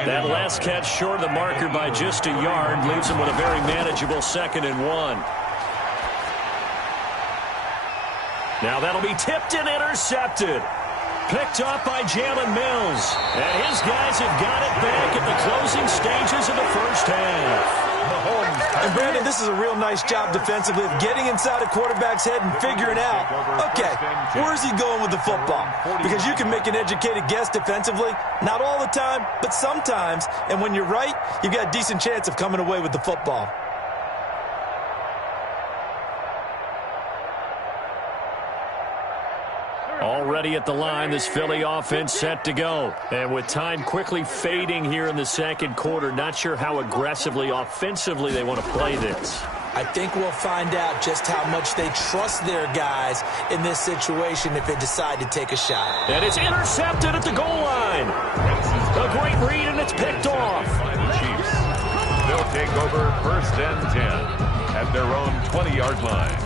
That last catch short of the marker by just a yard leaves him with a very manageable 2nd and 1. Now that'll be tipped and intercepted. Picked up by Jalen Mills. And his guys have got it back at the closing stages of the first half. And Brandon, this is a real nice job defensively of getting inside a quarterback's head and figuring out, okay, where's he going with the football? Because you can make an educated guess defensively, not all the time, but sometimes. And when you're right, you've got a decent chance of coming away with the football. ready at the line. This Philly offense set to go. And with time quickly fading here in the second quarter, not sure how aggressively, offensively they want to play this. I think we'll find out just how much they trust their guys in this situation if they decide to take a shot. And it's intercepted at the goal line. A great read, and it's picked off. Chiefs. They'll take over 1st and 10 at their own 20-yard line.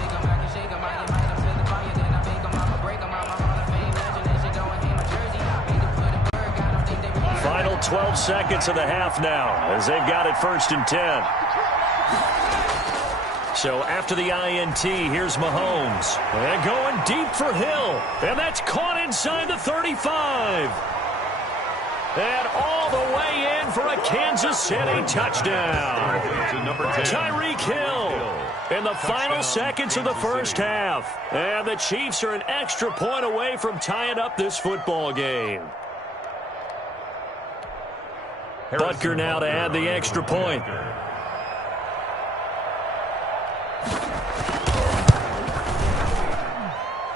Final 12 seconds of the half now as they've got it 1st and 10. So after the INT, here's Mahomes. And going deep for Hill. And that's caught inside the 35. And all the way in for a Kansas City touchdown. Tyreek Hill in the final seconds of the first half. And the Chiefs are an extra point away from tying up this football game. Butker now to add the extra point.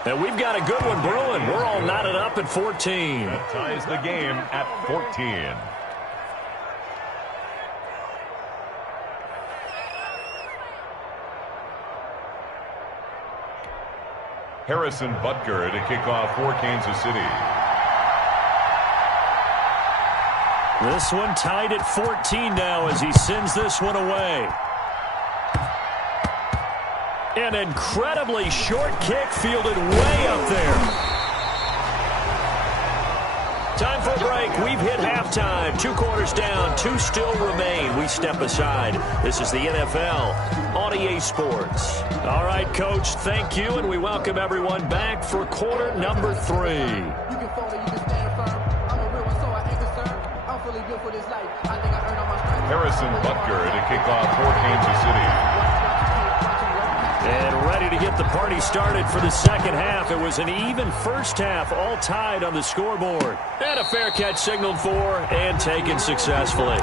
And we've got a good one brewing. We're all knotted up at 14. That ties the game at 14. Harrison Butker to kick off for Kansas City. This one tied at 14 now as he sends this one away. An incredibly short kick fielded way up there. Time for a break. We've hit halftime. 2 quarters down. 2 still remain. We step aside. This is the NFL on EA Sports. All right, Coach, thank you, and we welcome everyone back for quarter number 3. Harrison Butker to kick off for Kansas City. And ready to get the party started for the second half. It was an even first half, all tied on the scoreboard. And a fair catch signaled for and taken successfully.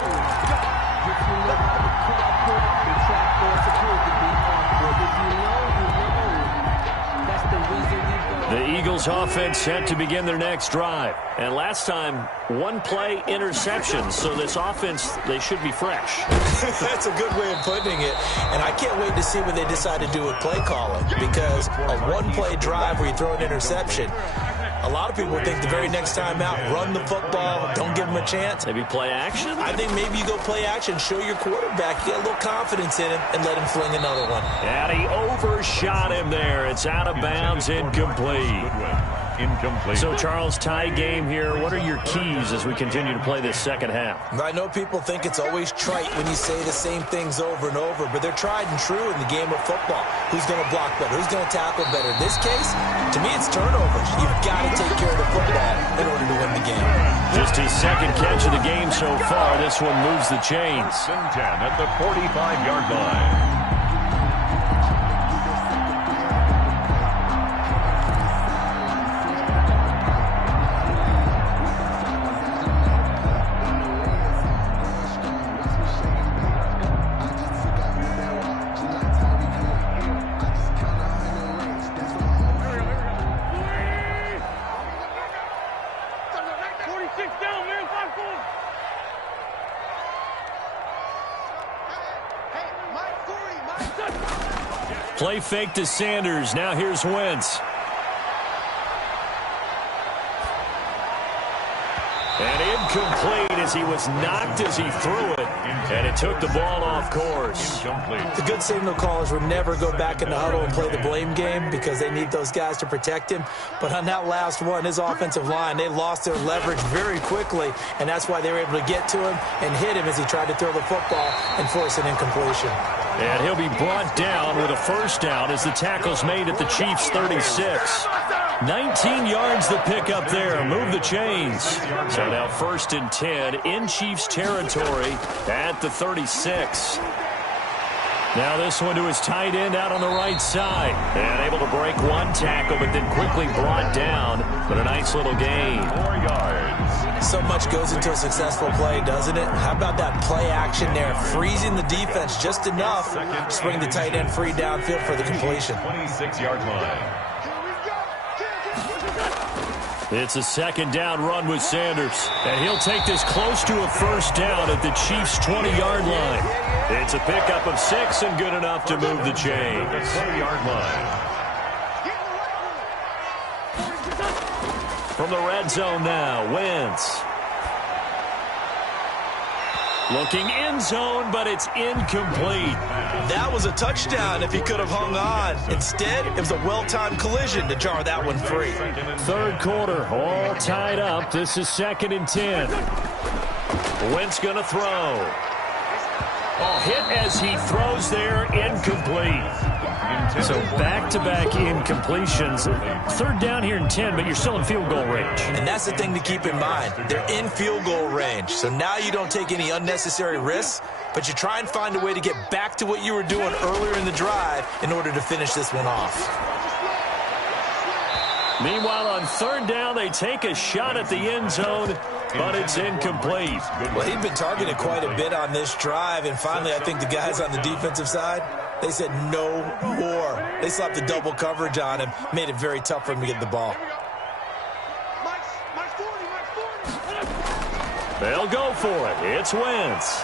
The Eagles offense set to begin their next drive. And last time, 1 play interception. So this offense, they should be fresh. That's a good way of putting it. And I can't wait to see what they decide to do with play calling. Because a 1-play drive where you throw an interception, a lot of people think the very next time out, run the football, don't give them a chance. Maybe play action? I think maybe you go play action, show your quarterback, get a little confidence in him, and let him fling another one. And he overshot him there. It's out of bounds, incomplete. Incomplete. So, Charles, tie game here. What are your keys as we continue to play this second half? I know people think it's always trite when you say the same things over and over, but they're tried and true in the game of football. Who's going to block better? Who's going to tackle better? In this case, to me, it's turnovers. You've got to take care of the football in order to win the game. Just his second catch of the game so far. This one moves the chains. 10 at the 45-yard line. Play fake to Sanders. Now here's Wentz. And incomplete as he was knocked as he threw it. And it took the ball off course. The good signal callers would never go back in the huddle and play the blame game because they need those guys to protect him. But on that last one, his offensive line, they lost their leverage very quickly, and that's why they were able to get to him and hit him as he tried to throw the football and force an incompletion. And he'll be brought down with a first down as the tackle's made at the Chiefs' 36. 19 yards the pick up there. Move the chains. So now 1st and 10 in Chiefs territory at the 36. Now this one to his tight end out on the right side. And able to break one tackle, but then quickly brought down. But a nice little gain. 4 yards. So much goes into a successful play, doesn't it? How about that play action there? Freezing the defense just enough to bring the tight end free downfield for the completion. 26-yard line. It's a second down run with Sanders. And he'll take this close to a first down at the Chiefs' 20-yard line. It's a pickup of 6 and good enough to move the chains. 20-yard line. From the red zone now, Wentz. Looking end zone, but it's incomplete. That was a touchdown if he could have hung on. Instead, it was a well-timed collision to jar that one free. Third quarter, all tied up. This is 2nd and 10. Wentz going to throw. Hit as he throws there, incomplete. So back-to-back incompletions. Third down here in 10, but you're still in field goal range. And that's the thing to keep in mind. They're in field goal range. So now you don't take any unnecessary risks, but you try and find a way to get back to what you were doing earlier in the drive in order to finish this one off. Meanwhile, on third down, they take a shot at the end zone, but it's incomplete. Well, he'd been targeted quite a bit on this drive, and finally I think the guys on the defensive side, they said no more. They slapped the double coverage on him, made it very tough for him to get the ball. They'll go for it. It's Wentz.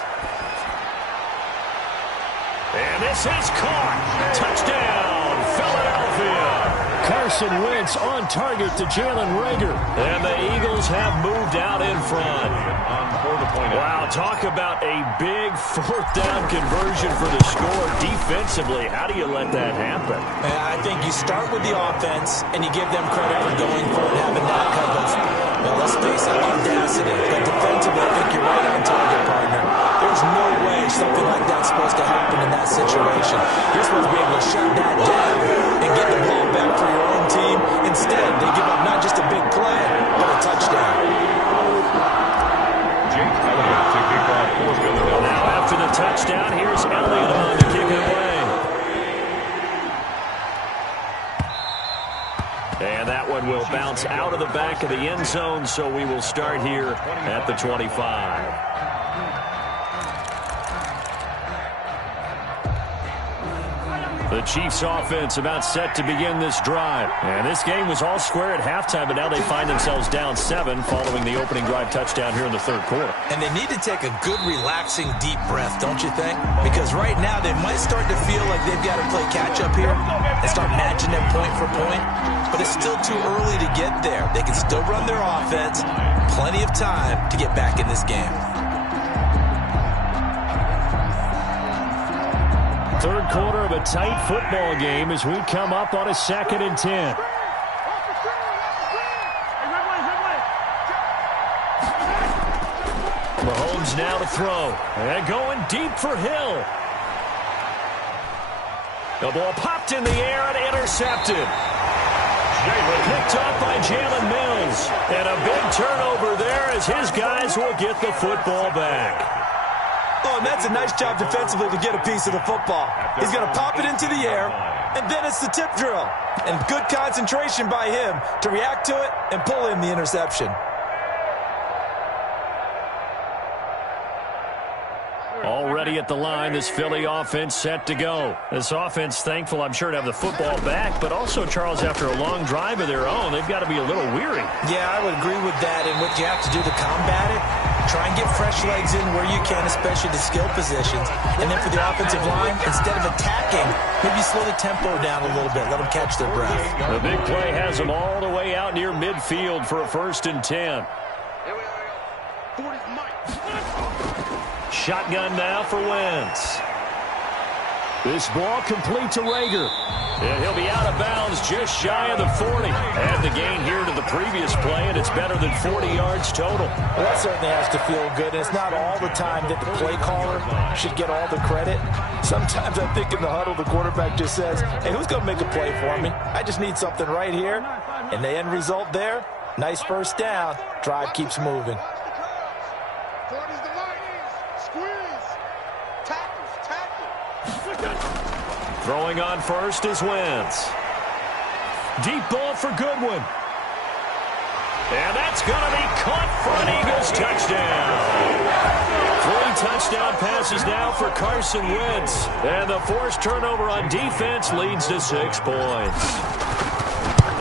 And this is caught. Touchdown, Philadelphia. Carson Wentz on target to Jalen Reagor. And the Eagles have moved out in front. Wow, talk about a big fourth down conversion for the score. Defensively, how do you let that happen? I think you start with the offense, and you give them credit for going for it, having that kind of, let's face it, audacity. But defensively, I think you're right on target, partner. There's no way something like that's supposed to happen in that situation. You're supposed to be able to shut that down and get the ball back for your own team. Instead, they give up not just a big play, but a touchdown. Now after the touchdown, here's Elliott on to kick it away. And that one will bounce out of the back of the end zone, so we will start here at the 25. The Chiefs offense about set to begin this drive. And this game was all square at halftime, but now they find themselves down 7 following the opening drive touchdown here in the third quarter. And they need to take a good, relaxing, deep breath, don't you think? Because right now they might start to feel like they've got to play catch-up here and start matching them point for point. But it's still too early to get there. They can still run their offense. Plenty of time to get back in this game. Third quarter of a tight football game as we come up on a 2nd and 10. Mahomes now to throw. And going deep for Hill. The ball popped in the air and intercepted. Picked off by Jalen Mills. And a big turnover there as his guys will get the football back. Oh, and that's a nice job defensively to get a piece of the football. He's going to pop it into the air, and then it's the tip drill. And good concentration by him to react to it and pull in the interception. Already at the line, this Philly offense set to go. This offense thankful, I'm sure, to have the football back, but also, Charles, after a long drive of their own, they've got to be a little weary. Yeah, I would agree with that, and what you have to do to combat it, try and get fresh legs in where you can, especially the skill positions. And then for the offensive line, instead of attacking, maybe slow the tempo down a little bit, let them catch their breath. The big play has them all the way out near midfield for a 1st and 10. Shotgun now for Wentz. This ball complete to Reagor. And he'll be out of bounds just shy of the 40. And the gain here to the previous play, and it's better than 40 yards total. Well, that certainly has to feel good. And it's not all the time that the play caller should get all the credit. Sometimes I think in the huddle, the quarterback just says, hey, who's going to make a play for me? I just need something right here. And the end result there, nice first down. Drive keeps moving. Throwing on first is Wentz. Deep ball for Goodwin. And that's going to be caught for an Eagles touchdown. 3 touchdown passes now for Carson Wentz. And the forced turnover on defense leads to 6 points.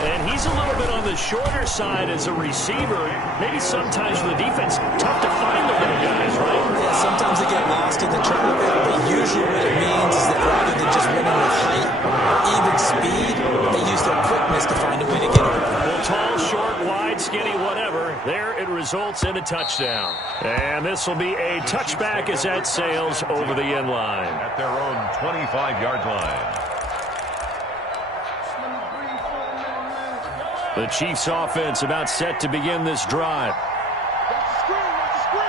And he's a little bit on the shorter side as a receiver. Maybe sometimes for the defense, tough to find the little guys, right? Yeah, sometimes they get lost in the traffic, but usually what it means is that rather than just winning with height or even speed, they use their quickness to find a way to get open. Well, tall, short, wide, skinny, whatever. There it results in a touchdown. And this will be a touchback as that sails over the end line. At their own 25-yard line. The Chiefs offense about set to begin this drive. Watch the screen, watch the screen.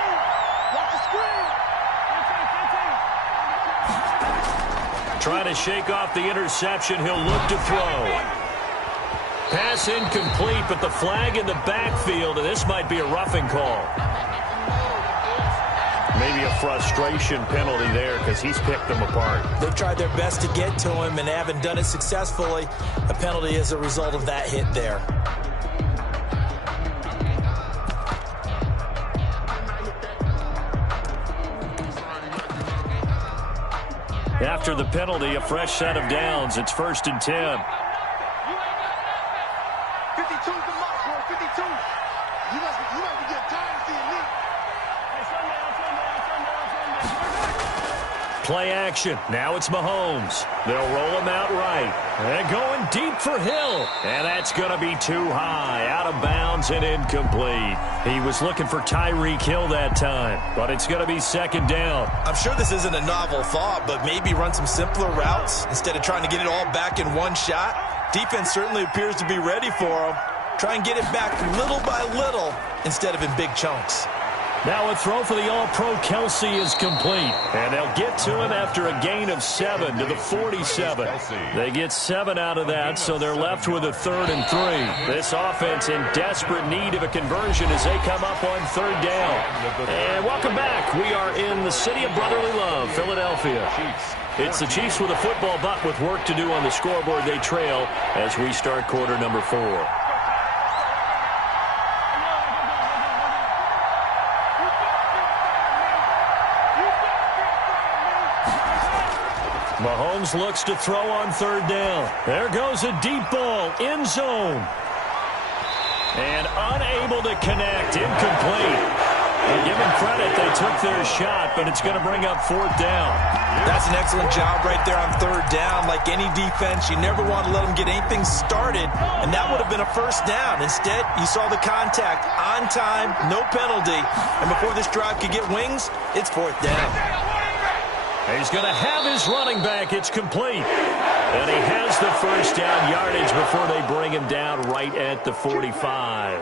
Watch the screen. Trying to shake off the interception. He'll look to throw. Pass incomplete, but the flag in the backfield, and this might be a roughing call. Maybe a frustration penalty there because he's picked them apart. They've tried their best to get to him and haven't done it successfully. A penalty is a result of that hit there. After the penalty, a fresh set of downs. It's 1st and 10. 52's the mark, bro. 52. You must be getting tired of seeing me. Play action. Now it's Mahomes. They'll roll him out right. And going deep for Hill. And that's going to be too high. Out of bounds and incomplete. He was looking for Tyreek Hill that time. But it's going to be 2nd down. I'm sure this isn't a novel thought, but maybe run some simpler routes instead of trying to get it all back in one shot. Defense certainly appears to be ready for him. Try and get it back little by little instead of in big chunks. Now a throw for the All-Pro Kelsey is complete. And they'll get to him after a gain of 7 to the 47. They get 7 out of that, so they're left with a 3rd and 3. This offense in desperate need of a conversion as they come up on 3rd down. And welcome back. We are in the city of brotherly love, Philadelphia. It's the Chiefs with a football, but with work to do on the scoreboard. They trail as we start quarter number 4. Mahomes looks to throw on 3rd down. There goes a deep ball, end zone. And unable to connect, incomplete. And give them credit, they took their shot, but it's going to bring up 4th down. That's an excellent job right there on 3rd down. Like any defense, you never want to let them get anything started, and that would have been a 1st down. Instead, you saw the contact on time, no penalty, and before this drive could get wings, it's 4th down. He's going to have his running back. It's complete. And he has the 1st down yardage before they bring him down right at the 45.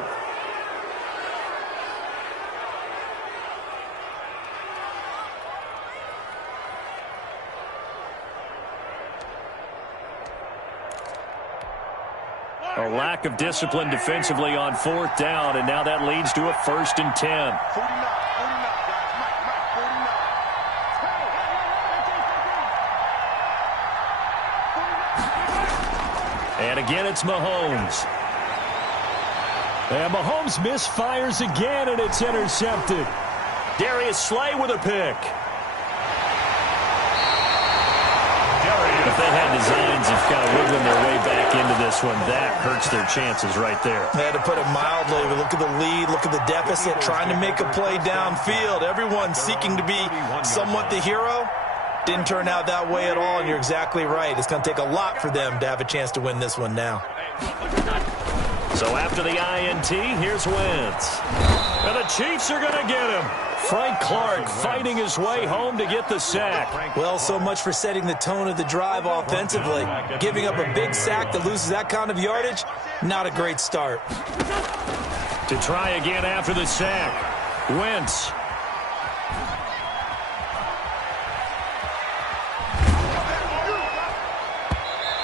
A lack of discipline defensively on 4th down, and now that leads to a 1st and 10. 49. And again, it's Mahomes. And Mahomes misfires again, and it's intercepted. Darius Slay with a pick. If they had designs of kind of wiggling their way back into this one, that hurts their chances right there. To put it mildly, but look at the lead, look at the deficit, trying to make a play downfield. Everyone seeking to be somewhat the hero. Didn't turn out that way at all, and you're exactly right. It's going to take a lot for them to have a chance to win this one now. So after the INT, here's Wentz. And the Chiefs are going to get him. Frank Clark fighting his way home to get the sack. Well, so much for setting the tone of the drive offensively. Giving up a big sack that loses that kind of yardage, not a great start. To try again after the sack, Wentz.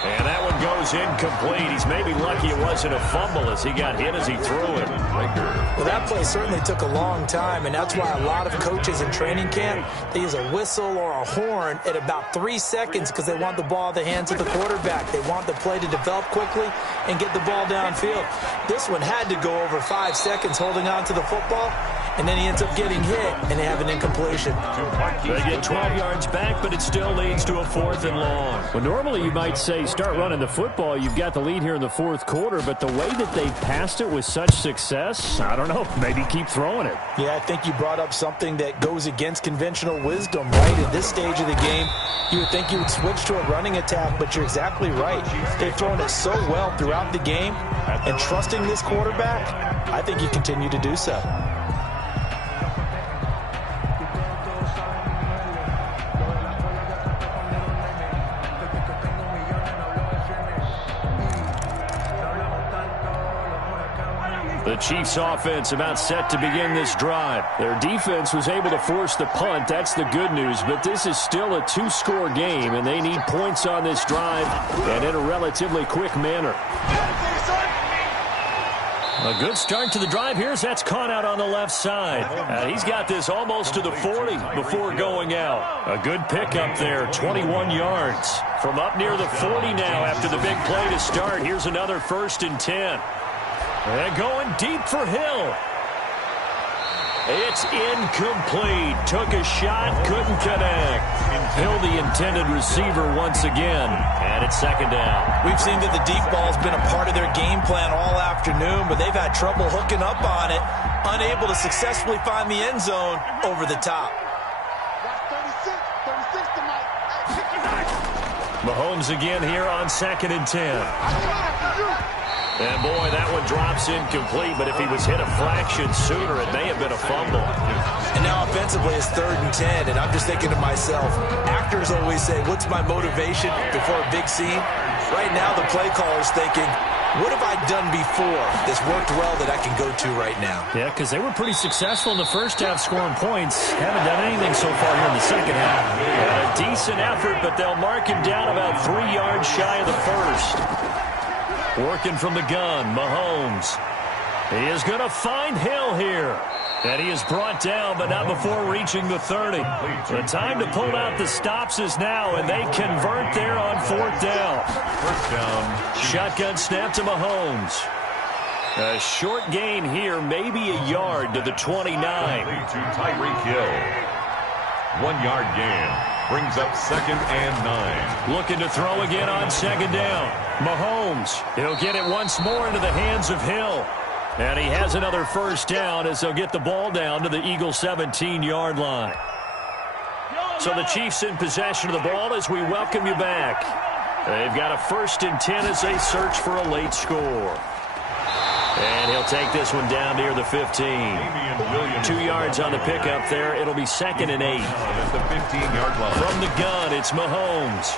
And that one goes incomplete. He's maybe lucky it wasn't a fumble as he got hit as he threw it. Well, that play certainly took a long time, and that's why a lot of coaches in training camp, they use a whistle or a horn at about 3 seconds because they want the ball in the hands of the quarterback. They want the play to develop quickly and get the ball downfield. This one had to go over 5 seconds holding on to the football, and then he ends up getting hit, and they have an incompletion. They get 12 yards back, but it still leads to a 4th and long. Well, normally you might say start running the football. You've got the lead here in the 4th quarter, but the way that they passed it with such success, I don't know, maybe keep throwing it. Yeah, I think you brought up something that goes against conventional wisdom, right? At this stage of the game, you would think you would switch to a running attack, but you're exactly right. They've thrown it so well throughout the game, and trusting this quarterback, I think you continue to do so. The Chiefs offense about set to begin this drive. Their defense was able to force the punt. That's the good news, but this is still a 2-score game, and they need points on this drive and in a relatively quick manner. A good start to the drive here as that's caught out on the left side. He's got this almost to the 40 before going out. A good pickup there, 21 yards. From up near the 40 now after the big play to start. Here's another 1st and 10. And going deep for Hill. It's incomplete. Took a shot, couldn't connect. Hill, the intended receiver once again. And it's 2nd down. We've seen that the deep ball's been a part of their game plan all afternoon, but they've had trouble hooking up on it, unable to successfully find the end zone over the top. Mahomes again here on 2nd and 10. And, boy, that one drops incomplete, but if he was hit a fraction sooner, it may have been a fumble. And now offensively it's 3rd and 10, and I'm just thinking to myself, actors always say, what's my motivation before a big scene? Right now the play caller's thinking, what have I done before that's worked well that I can go to right now? Yeah, because they were pretty successful in the first half scoring points. Haven't done anything so far here in the second half. A decent effort, but they'll mark him down about 3 yards shy of the first. Working from the gun, Mahomes. He is going to find Hill here. And he is brought down, but not before reaching the 30. The time to pull out the stops is now, and they convert there on 4th down. 1st down. Shotgun snap to Mahomes. A short gain here, maybe a yard to the 29. To Tyreek Hill. 1 yard gain. Brings up 2nd and 9. Looking to throw again on 2nd down. Mahomes. He'll get it once more into the hands of Hill. And he has another 1st down as they'll get the ball down to the Eagles' 17-yard line. So the Chiefs in possession of the ball as we welcome you back. They've got a 1st and 10 as they search for a late score. And he'll take this one down near the 15. 2 yards on the pickup there. It'll be 2nd and 8. At the 15-yard line. From the gun, it's Mahomes.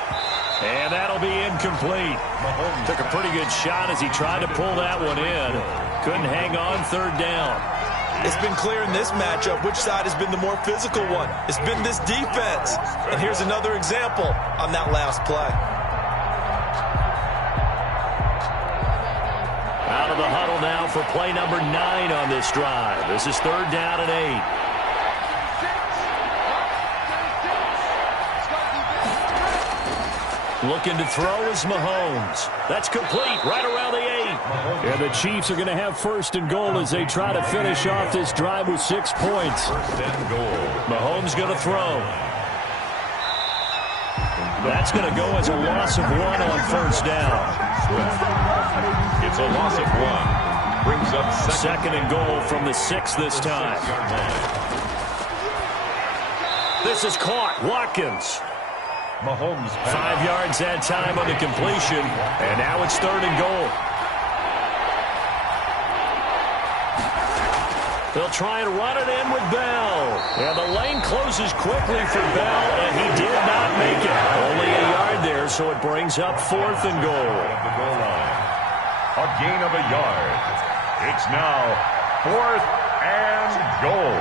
And that'll be incomplete. Mahomes took a pretty good shot as he tried to pull that one in. Couldn't hang on 3rd down. It's been clear in this matchup which side has been the more physical one. It's been this defense. And here's another example on that last play. Out of the huddle now for play number 9 on this drive. This is 3rd down and 8. Looking to throw is Mahomes. That's complete right around the 8. And the Chiefs are going to have 1st and goal as they try to finish off this drive with 6 points. 1st and goal. Mahomes going to throw. That's going to go as a loss of 1 on 1st down. It's a loss of 1. Brings up 2nd and goal from the 6 this time. This is caught. Watkins. Mahomes. 5 yards that time on the completion. And now it's 3rd and goal. They'll try and run it in with Bell. And the lane closes quickly for Bell, and he did not make it. Only a yard there, so it brings up 4th and goal. A gain of a yard. It's now 4th and goal.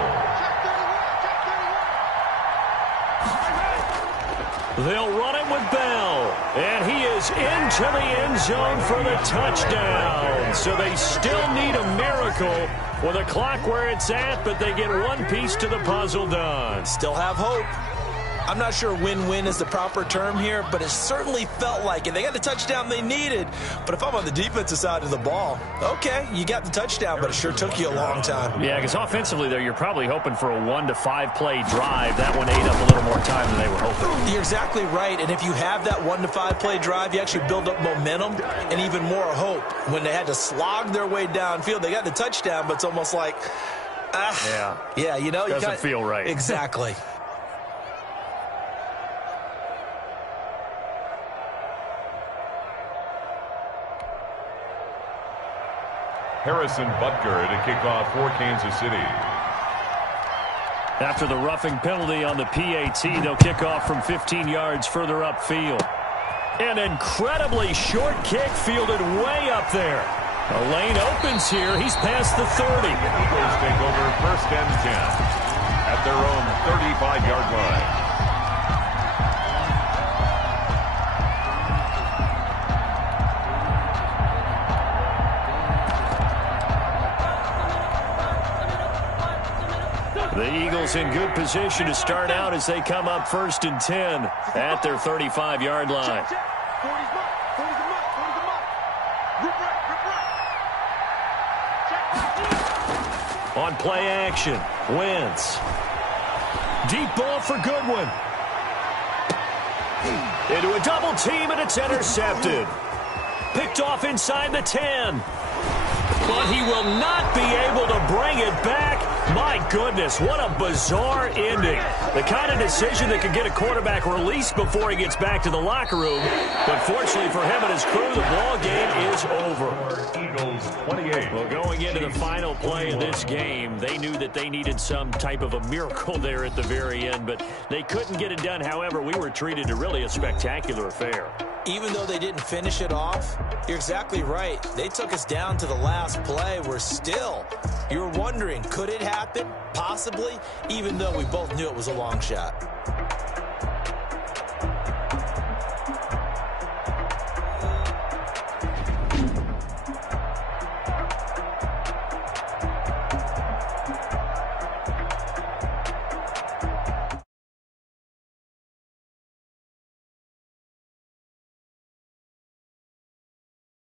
They'll run it with Bell, and he is into the end zone for the touchdown. So they still need a miracle with a clock where it's at, but they get one piece to the puzzle done. Still have hope. I'm not sure win-win is the proper term here, but it certainly felt like it. They got the touchdown they needed, but if I'm on the defensive side of the ball, okay, you got the touchdown, but it sure took you a long time. Yeah, because offensively, though, you're probably hoping for a 1 to 5 play drive. That one ate up a little more time than they were hoping. You're exactly right, and if you have that 1 to 5 play drive, you actually build up momentum and even more hope. When they had to slog their way downfield, they got the touchdown, but it's almost like, yeah, you know, doesn't feel right. Exactly. Harrison Butker to kick off for Kansas City. After the roughing penalty on the PAT, they'll kick off from 15 yards further upfield. An incredibly short kick fielded way up there. A lane opens here. He's past the 30. The Eagles take over 1st and 10 at their own 35-yard line. The Eagles in good position to start out as they come up 1st and 10 at their 35-yard line. On play action, Wentz. Deep ball for Goodwin. Into a double team, and it's intercepted. Picked off inside the 10. But he will not be able to bring it back. My goodness, what a bizarre ending. The kind of decision that could get a quarterback released before he gets back to the locker room. But fortunately for him and his crew, the ball game is over. Eagles 28. Well, going into the final play of this game, they knew that they needed some type of a miracle there at the very end, but they couldn't get it done. However, we were treated to really a spectacular affair. Even though they didn't finish it off, you're exactly right. They took us down to the last play. We're still, you were wondering, could it happen? Possibly, even though we both knew it was a long shot.